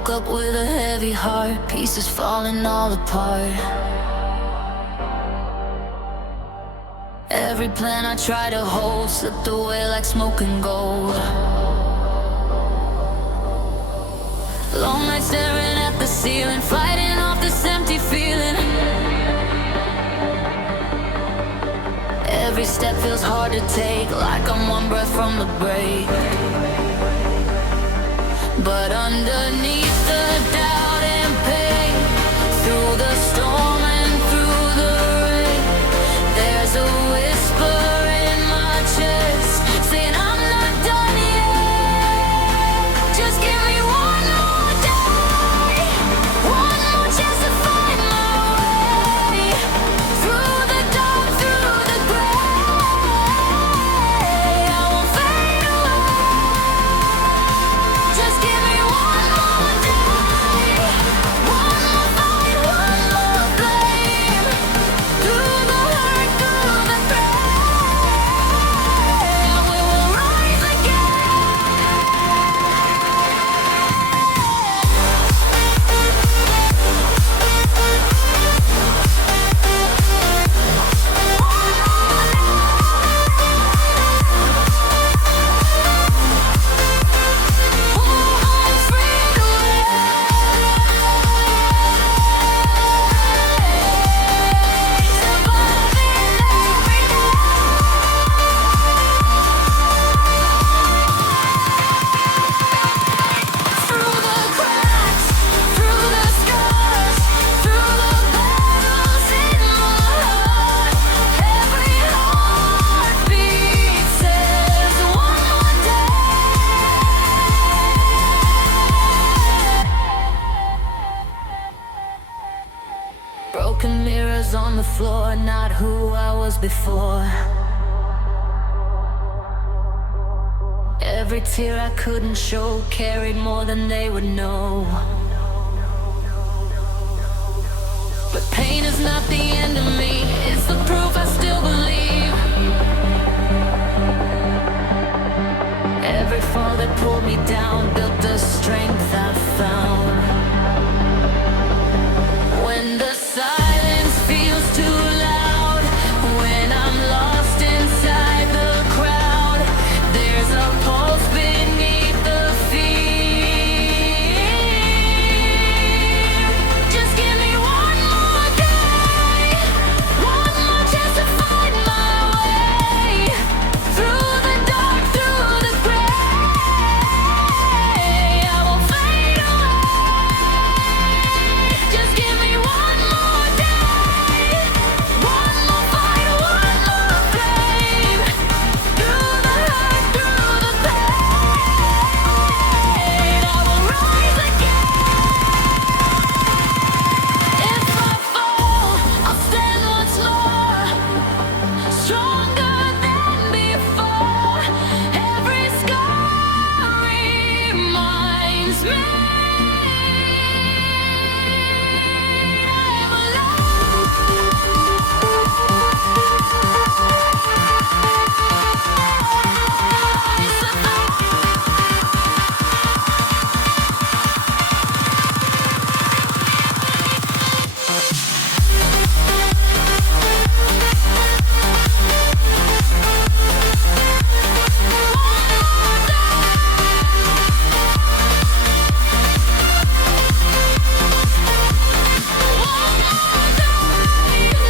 woke up with a heavy heart, pieces falling all apart. Every plan I tried to hold slipped away like smoke and gold. Long nights staring at the ceiling, fighting off this empty feeling. Every step feels hard to take, like I'm one breath from the break. But underneath the doubt and pain, through the storm and through the rain, there's a whisper in my chest saying I'm not done yet. Just give me one more day, one more chance to find my way through the dark, through the gray. I won't fade away. Just give me one more day, one more fight, one more flame. Through the hurt, through the pain, we will rise again. Through the cracks, through the scars, through the battles in my heart, every heartbeat says one more day. Broken mirrors on the floor, not who I was before. Every tear I couldn't show carried more than they would know. But pain is not the end of me, it's the proof I still believe. Every fall that pulled me down built the strength I found. When the silence feels too loud, when I'm lost inside the crowd, there's a pulse beneath the fear. Just give me one more day, one more chance to find my way through the dark, through the gray. I won't fade away. Just give me one more day, one more fight, one more flame. Through the hurt, through the pain, I will rise again. If I fall, I'll stand once more, stronger than before. Every scar reminds me I'm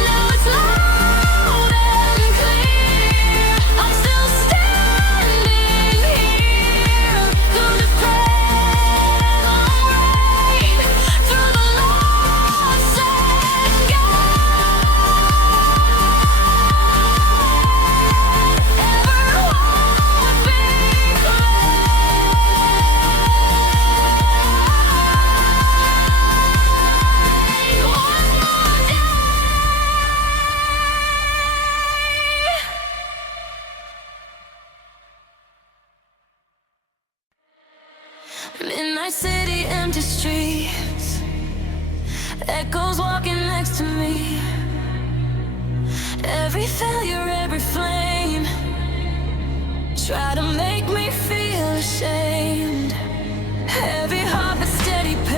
now it's loud and clear. I'm still standing here through the pain and rain, through the loss and gain. Ever won't be one more day. Midnight city, empty streets, echoes walking next to me. Every failure, every flame, try to make me feel ashamed. Heavy heart but steady pain.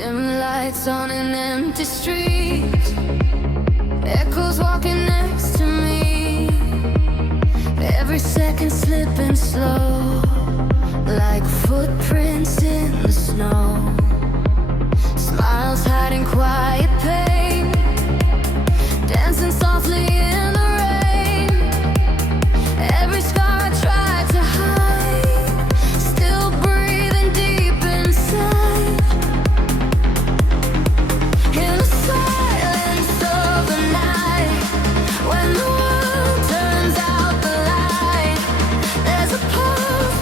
Dim lights on an empty street, echoes walking next to me. Every second slipping slow, like footprints in the snow. Smiles hiding quiet pain, dancing softly in the rain. Every scar I tried to hide, still breathing deep inside. In the silence of the night, when the world turns out the light, there's a pulse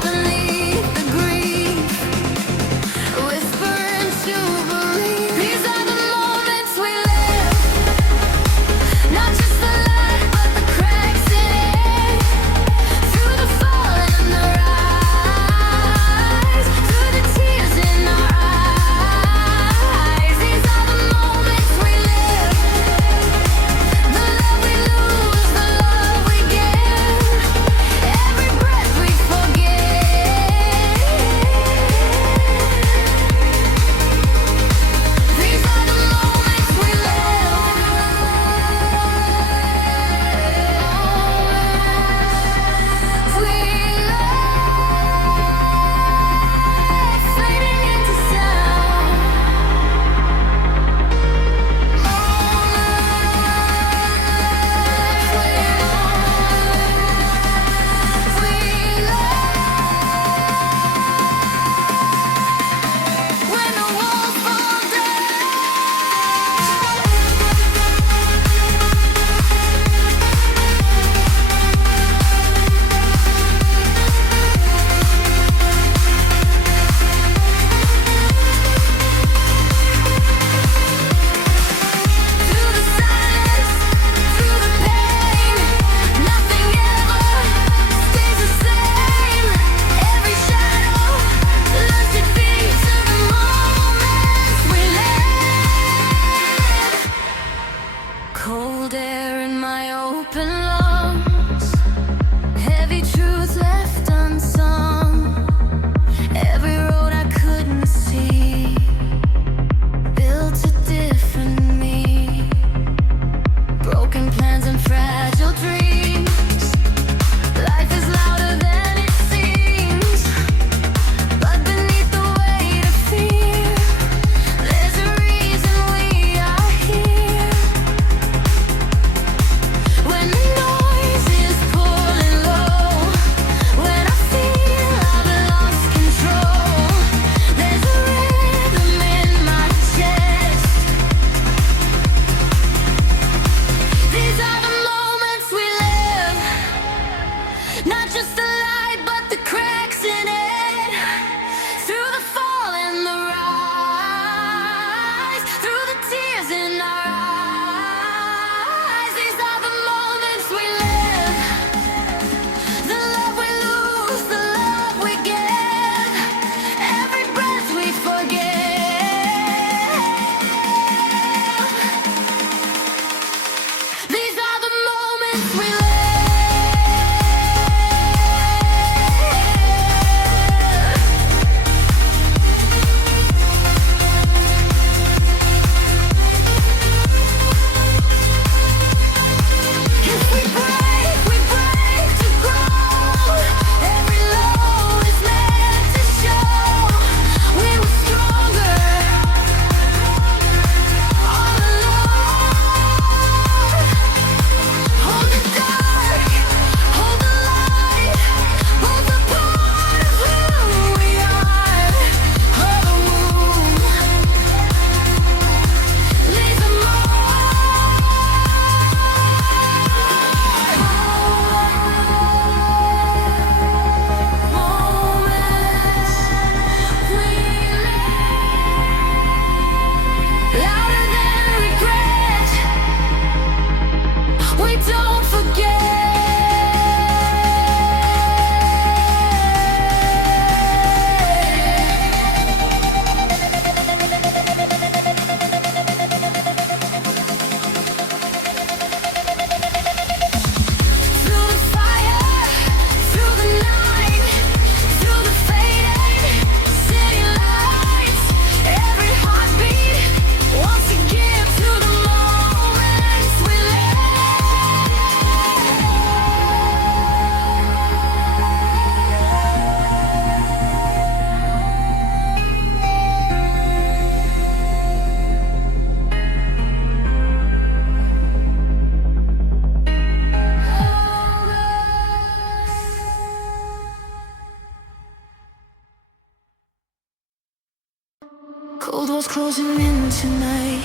Cold walls closing in tonight.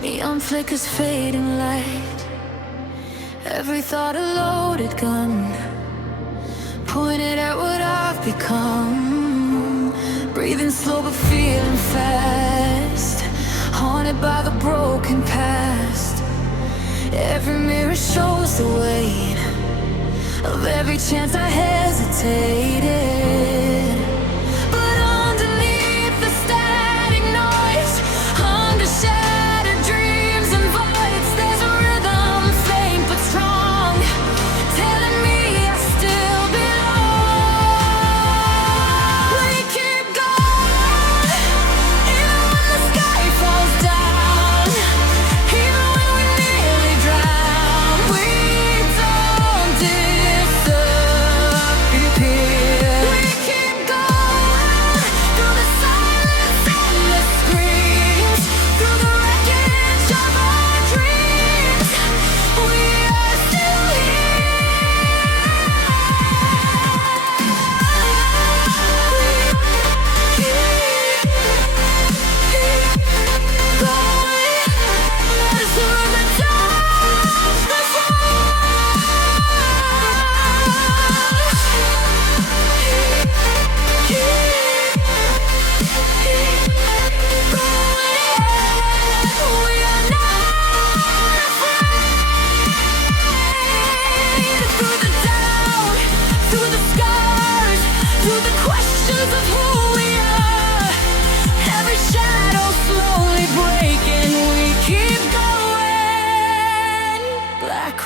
Neon flickers fading light. Every thought a loaded gun, pointed at what I've become. Breathing slow but feeling fast, haunted by the broken past. Every mirror shows the weight of every chance I hesitated. But underneath the static noise, under shattered dreams and voids, there's a rhythm faint but strong, telling me I still belong. We keep going, even when the sky falls down, even when we nearly drown. We don't disappear. We keep going through the silence and the screams, through the wreckage of our dreams. We are still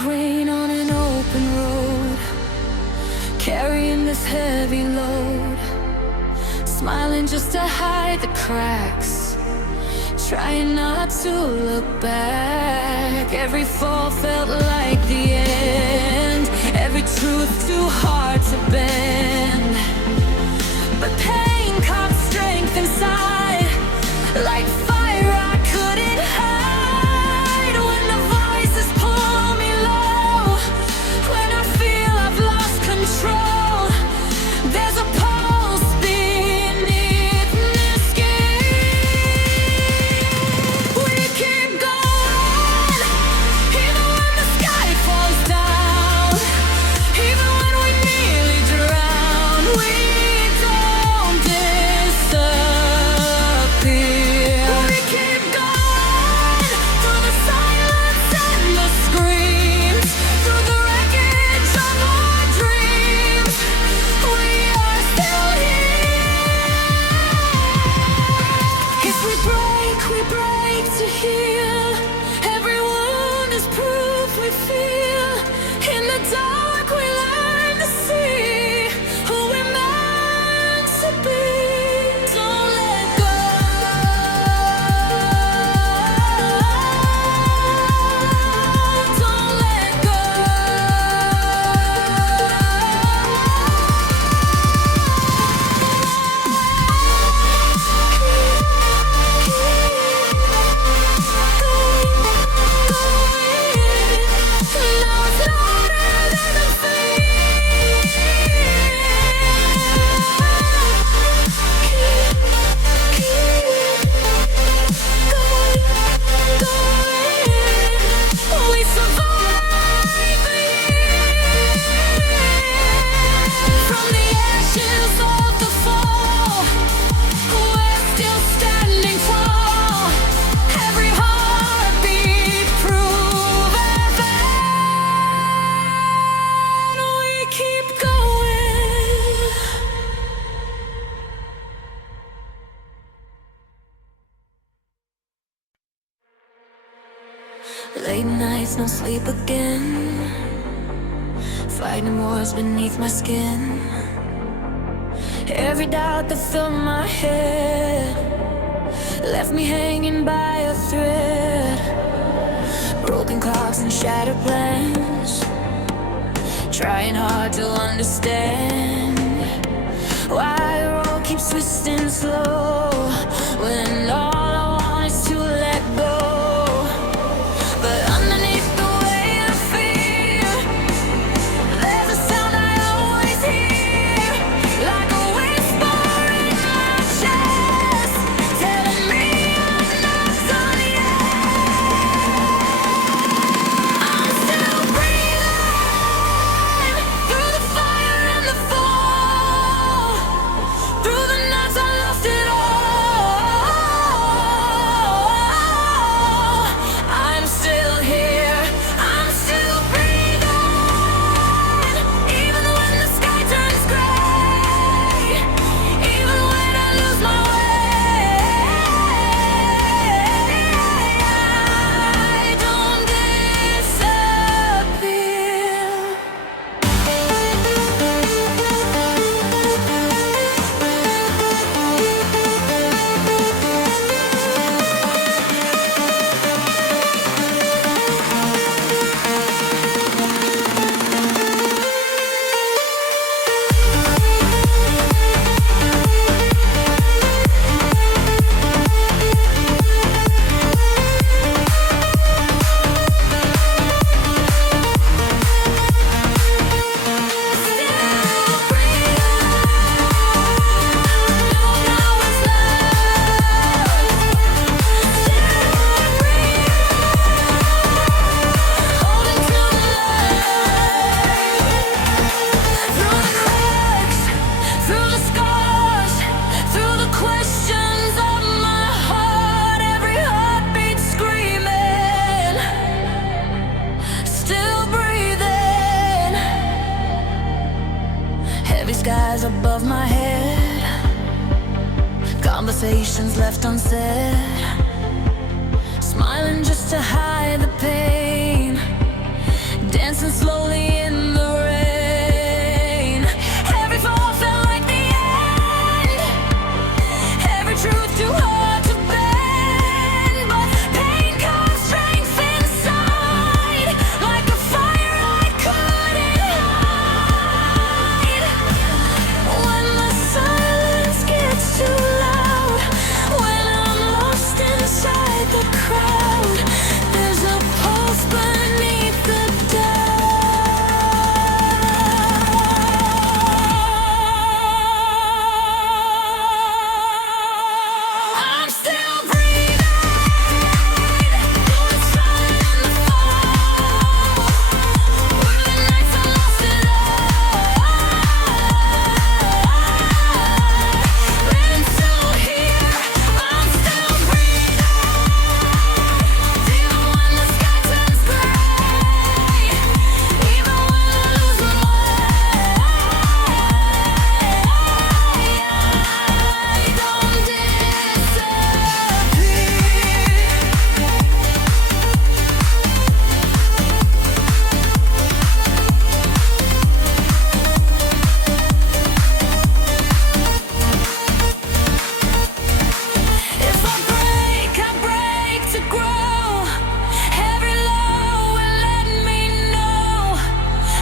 rain on an open road, carrying this heavy load, smiling just to hide the cracks, trying not to look back. Every fall felt like the end, every truth too hard to bend. But pain caught strength inside, like fire I couldn't hide. When the voices pull me low, when I feel I've lost control, there's a pulse beneath the skin. We keep going, even when the sky falls down, even when we nearly drown. We don't disappear. We keep going through the silence and the screams, through the wreckage of our dreams. We are still here. If we break to heal. Every wound is proof we feel. In the dark we learn to see who we're meant to be. Don't let go. Don't let go. Now it's louder than the we survive the years. From the ashes of the fall, we're still standing tall. Every heartbeat proven that we keep going. Late nights, no sleep again, fighting wars beneath my skin. Every doubt that filled my head left me hanging by a thread. Broken clocks and shattered plans, trying hard to understand why the road keeps twisting slow when all I want is to let go. But underneath the weight of fear, there's a sound I always hear, like a whisper in my chest. Conversations left unsaid, smiling just to hide the pain, dancing slowly in the rain. Every fall felt like the end, every truth too hard to bend, but pain carved strength inside, like a fire I couldn't hide. When the silence gets too loud, when I'm lost inside the crowd, there's a pulse beneath the doubt. I'm still breathing, though it's silent in the fall. Were the nights I lost it all. And so here, I'm still breathing, even when the sky turns gray, even when I lose my way. I don't disappear. If I break to grow. Every low will let me know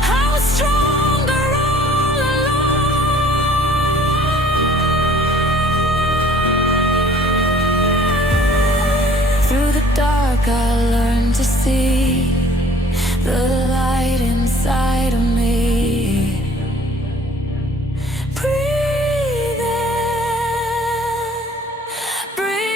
I was stronger all along. Through the dark, I learned to see the light inside of me. Breathe in, breathe.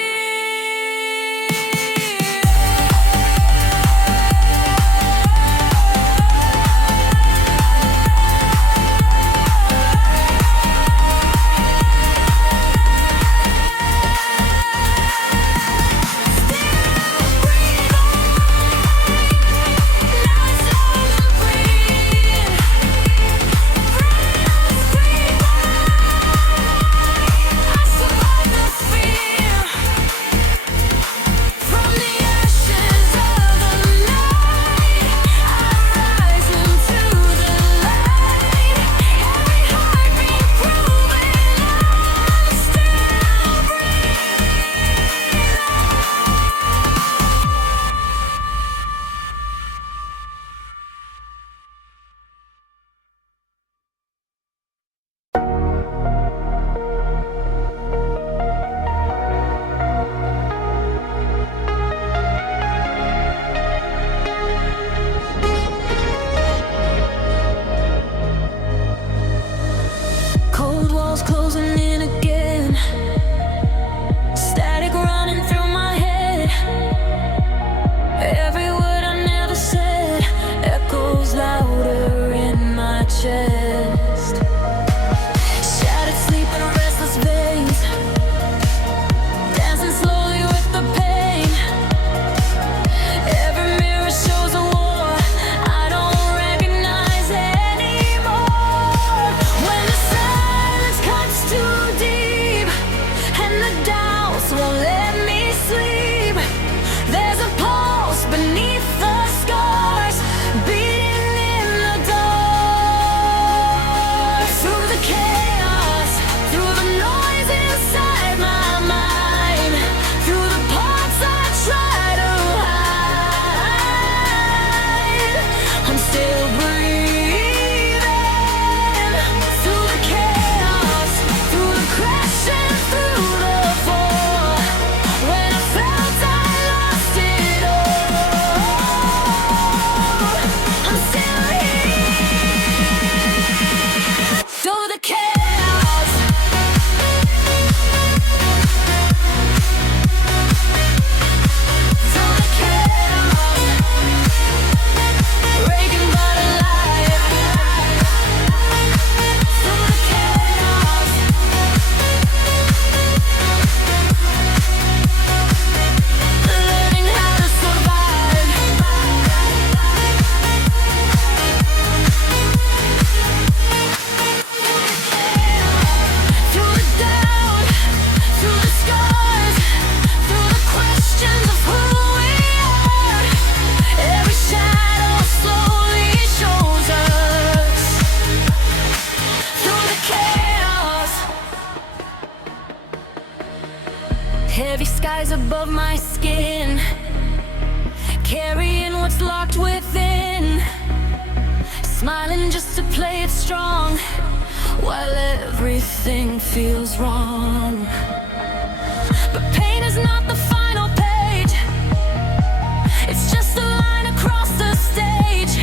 Now it's all and breathe. Heavy skies above my skin, carrying what's locked within, smiling just to play it strong, while everything feels wrong. But pain is not the final page, it's just a line across the stage.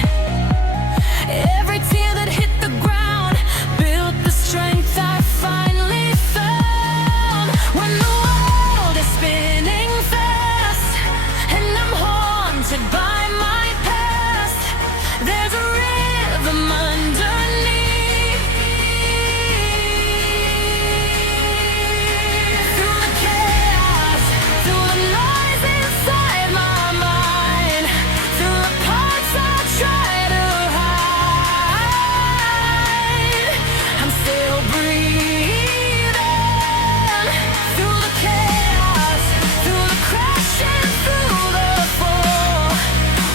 Every tear that hit the ground built the strength I finally found. When the world is spinning fast and I'm haunted by my past, there's a rhythm underneath. Through the chaos, through the noise inside my mind, through the parts I try to hide, I'm still breathing. Through the chaos, through the crashing, through the fall,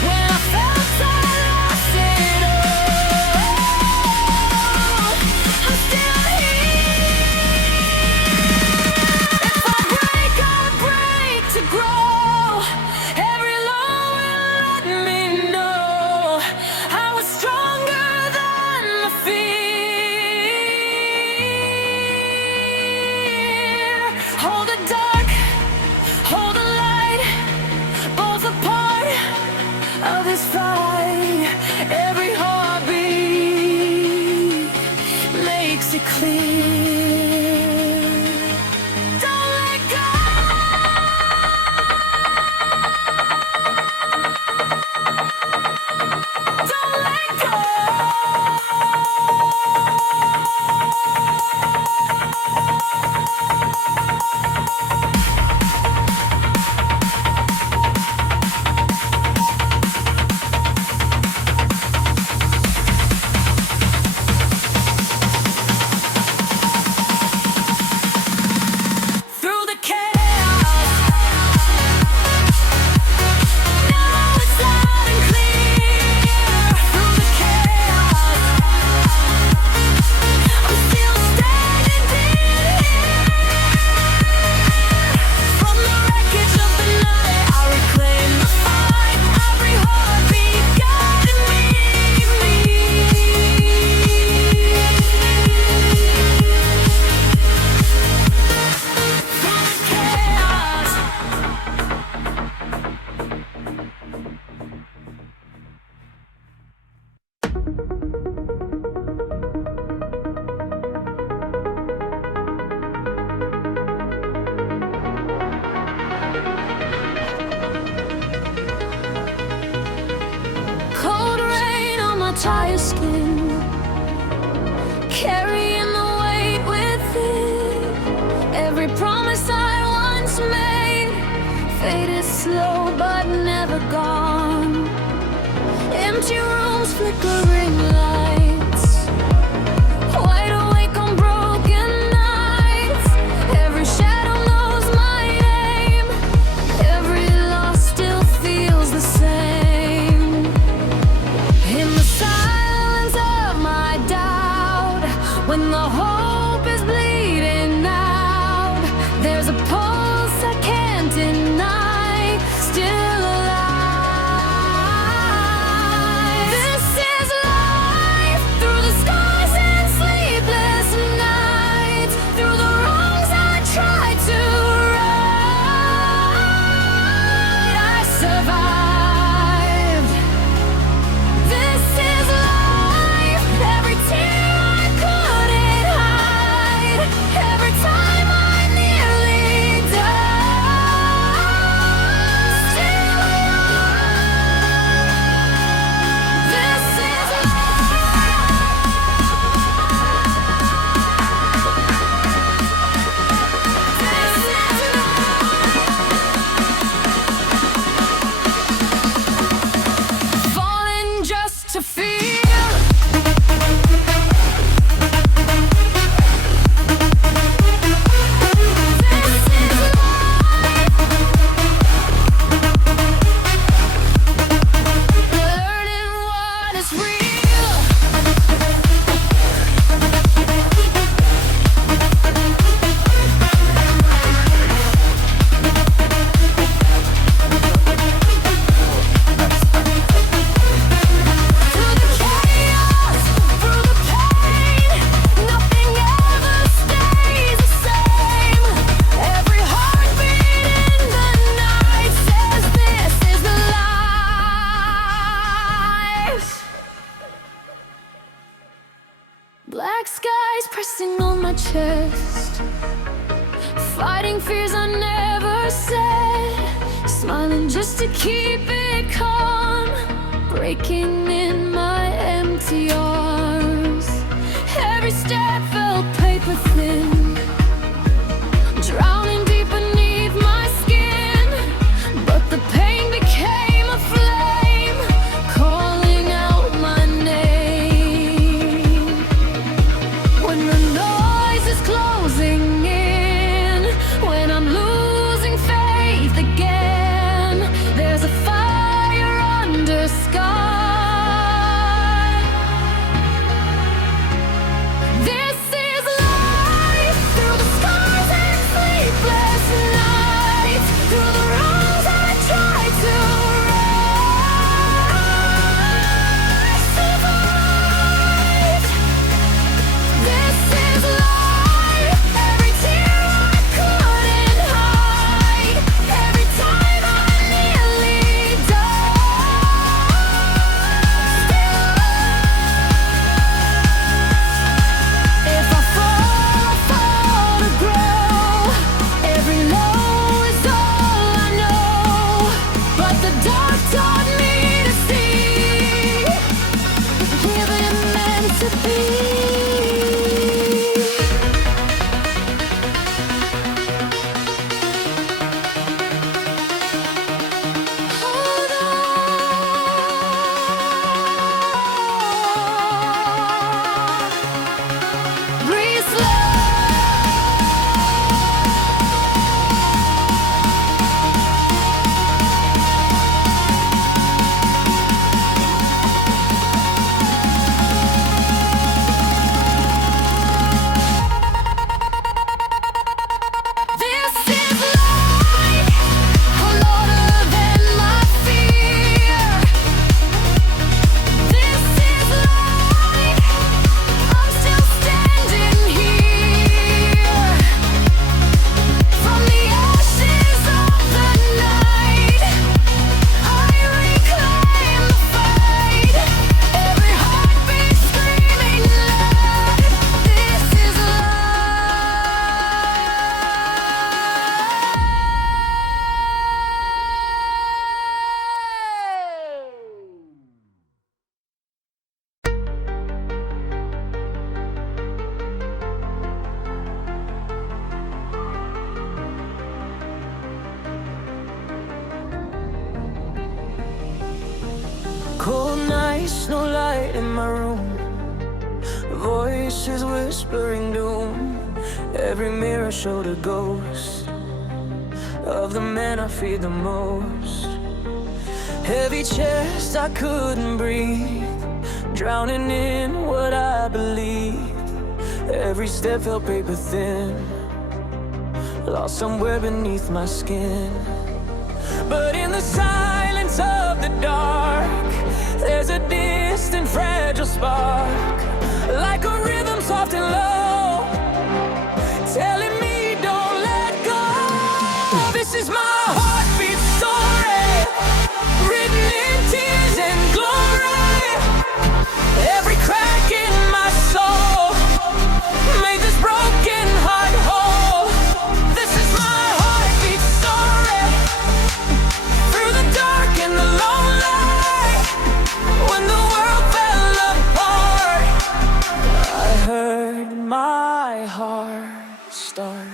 when I felt I lost it all, I'm still here. If I break, I break to grow. Every low will let me know I was stronger than the fear. Hold the dark, hold the light, both a part of this fight. Every heartbeat makes it clear. Don't let go. Don't let go. Through the chaos, now it's loud and clear. Through the chaos, I'm still standing here. From the wreckage of the night, I reclaim the fight. Every heartbeat guiding me. Through the chaos. Cold rain on my tired skin, carrying the weight within. Every promise I once made faded slow but never gone. Empty rooms, flickering lights, wide awake on broken nights. Every shadow knows my name, every loss still feels the same. In the silence of my doubt, when the hope is bleeding out, there's a pulse I can't deny, still alive. This is life. Fighting fears I never said, smiling just to keep it calm, breaking in my empty arms. Every step felt paper thin, drowning deep beneath my skin. But the pain became a flame, calling out my name. When the noise is closing in, when I'm losing faith again, there's a fire under sky. This is life, through the scars and sleepless nights, through the wrongs I tried to right, survive. This is life, every tear I couldn't hide, every time I nearly died. If I fall to grow. Every low is all I know, but the dark taught me to see, here it meant to be. Hold on. Breathe slow. This is life, louder than my fear. This is life, I'm still standing here. From the ashes of the night, I reclaim the fight. Every heartbeat screaming loud. This is Cold nights, no light in my room, voices whispering doom. Every mirror showed a ghost of the man I feared the most. Heavy chest, I couldn't breathe, drowning in what I believed. Every step felt paper thin, lost somewhere beneath my skin. But in the silence of the dark, there's a distant fragile spark, like a rhythm soft and low, telling me don't let go. This is my heartbeat story, written in tears and glory. Every crack in my soul made this broken heart whole. This is my heartbeat story, through the dark and the lone light. When the world fell apart, I heard my heart start.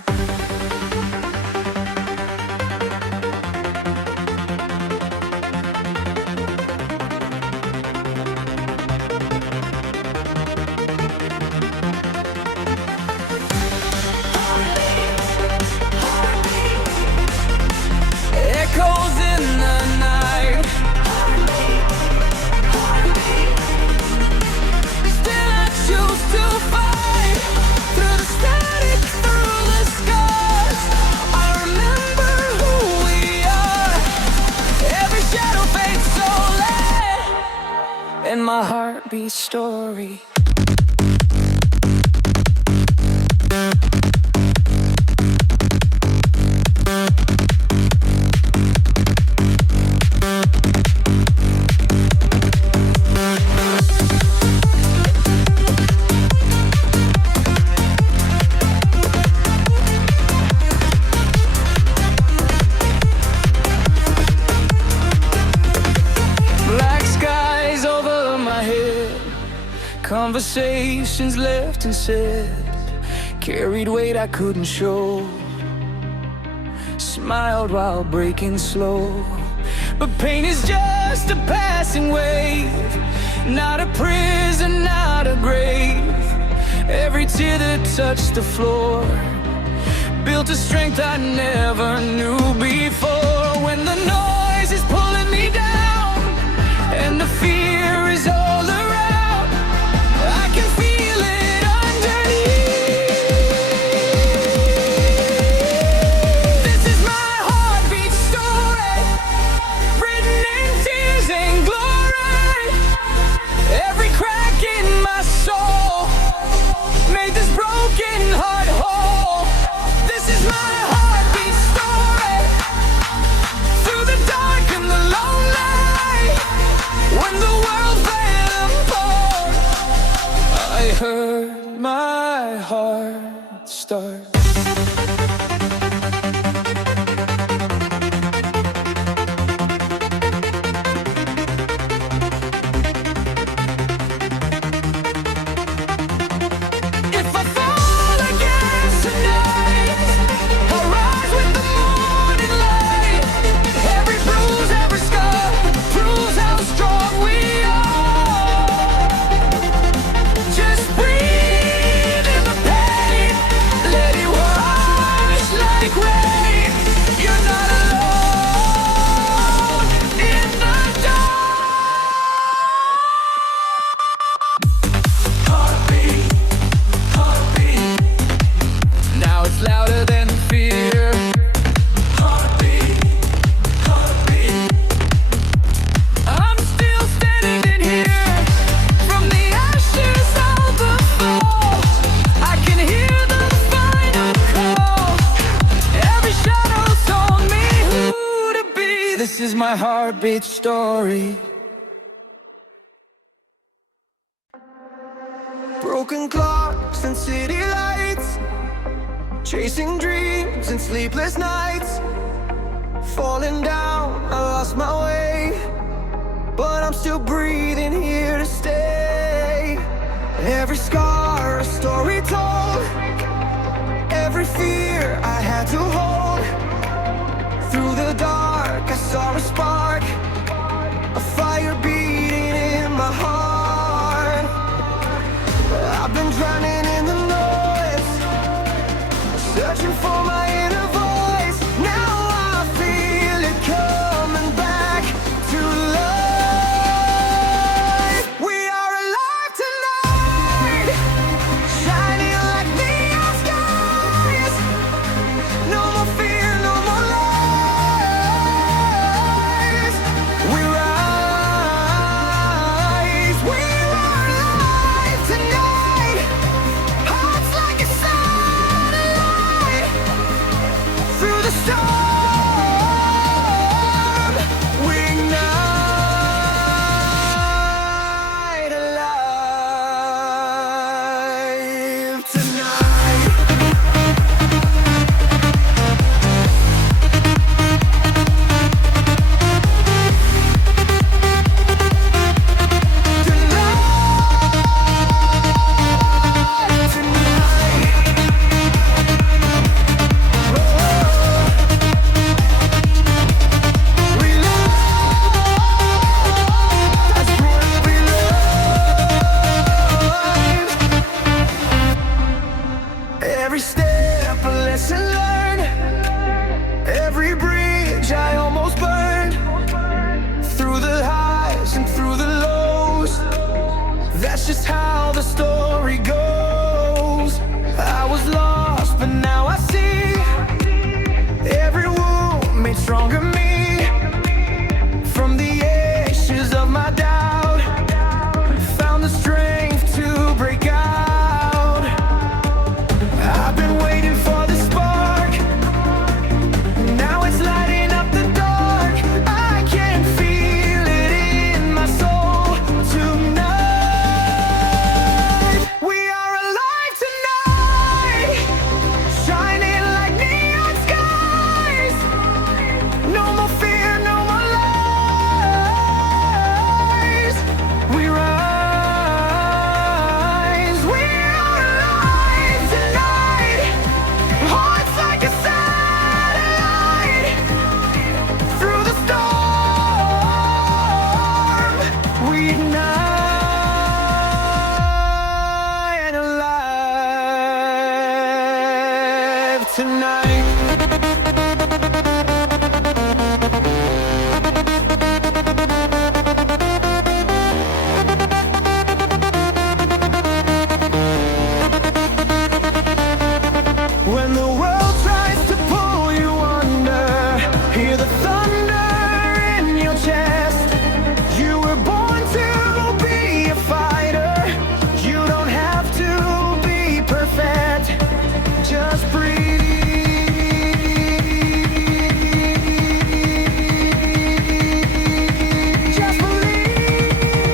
Echoes in the night, still I choose to fight. Through the static, through the scars, I remember who we are. Every shadow fades so late, and my heart beats story. Conversations left unsaid, carried weight I couldn't show. Smiled while breaking slow, but pain is just a passing wave, not a prison, not a grave. Every tear that touched the floor built a strength I never knew before. When the noise is pulling me down and the fear is all around, I can feel it underneath. This is my heartbeat story, written in tears and glory. Every crack in my soul made this broken heart whole. This is my heartbeat story, through the dark and the lonely. When the world fell apart, I heard my heart start. If I fall again tonight, I'll rise with the morning light. Every bruise, every scar proves how strong we are. Just breathe in the pain, let it wash like rain. You're not alone in the dark. Heartbeat, heartbeat. Now it's louder than fear. Heartbeat, heartbeat. I'm still standing here from the ashes of the fall. I can hear the final call. Every shadow told me who to be. This is my heartbeat story. Broken clocks and city lights, chasing dreams and sleepless nights. Falling down, I lost my way, but I'm still breathing here to stay. Every scar, a story told, every fear I had to hold. Through the dark, I saw a spark, a fire beating in my heart. I've been drowning in the noise, searching for my inner voice. Now I feel it coming back to life. We are alive tonight, shining like neon skies. No more fear, no more lies. We rise, we are alive tonight. Hearts like a satellite, through the storm, we ignite, alive tonight. Every step a lesson learned, every bridge I almost burned. Through the highs and through the lows, that's just how the story goes. I was lost, but now I see. Every wound made stronger me. From the ashes of my doubt, found the strength to break out. I've been waiting for the spark, night. When the world tries to pull you under, hear the thunder in your chest. You were born to be a fighter. You don't have to be perfect. Just breathe. Just believe.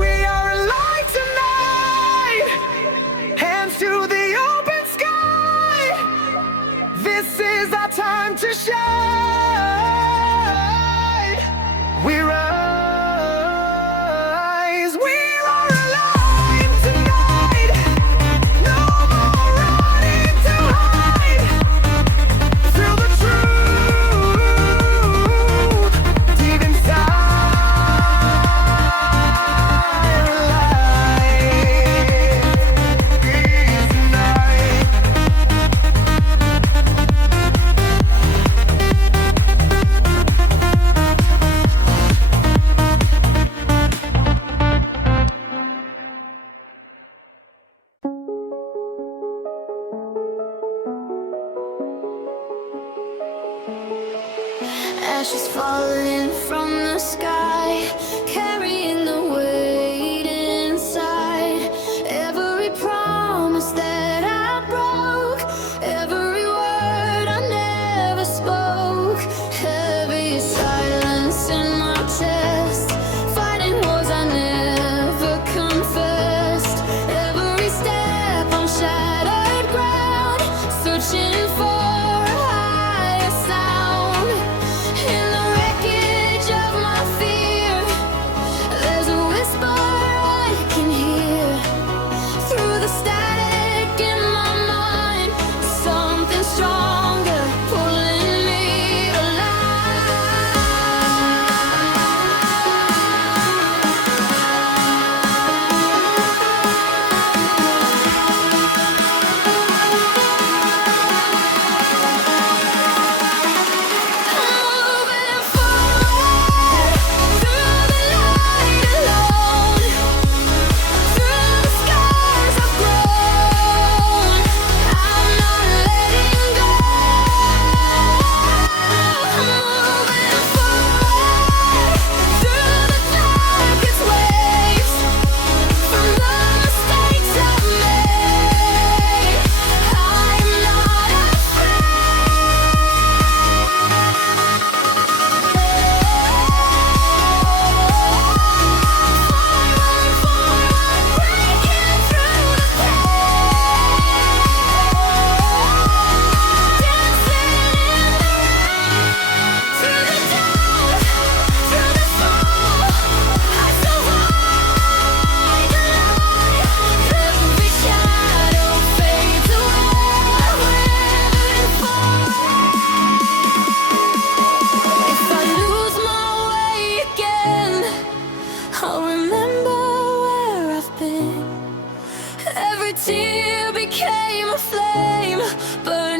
We are alive tonight. Hands to the open sky. This is our time to shine. We rise. We are alive tonight. No more running to hide. Feel the truth deep inside. Life is night. Ashes falling from the sky, carrying the weight inside. Every promise that I broke, every word I never spoke. Heavy silence in my chest, fighting wars I never confessed. Every step on shattered ground, searching for a higher sound. In the wreckage of my fear, there's a whisper I can hear. Through the static in my mind, something stronger pulling me to moving forward through the night alone, through the scars I've grown. I'm not letting go. Moving forward through the darkest waves, from the mistakes I've made. I'm not I'll remember where I've been. Every tear became a flame, but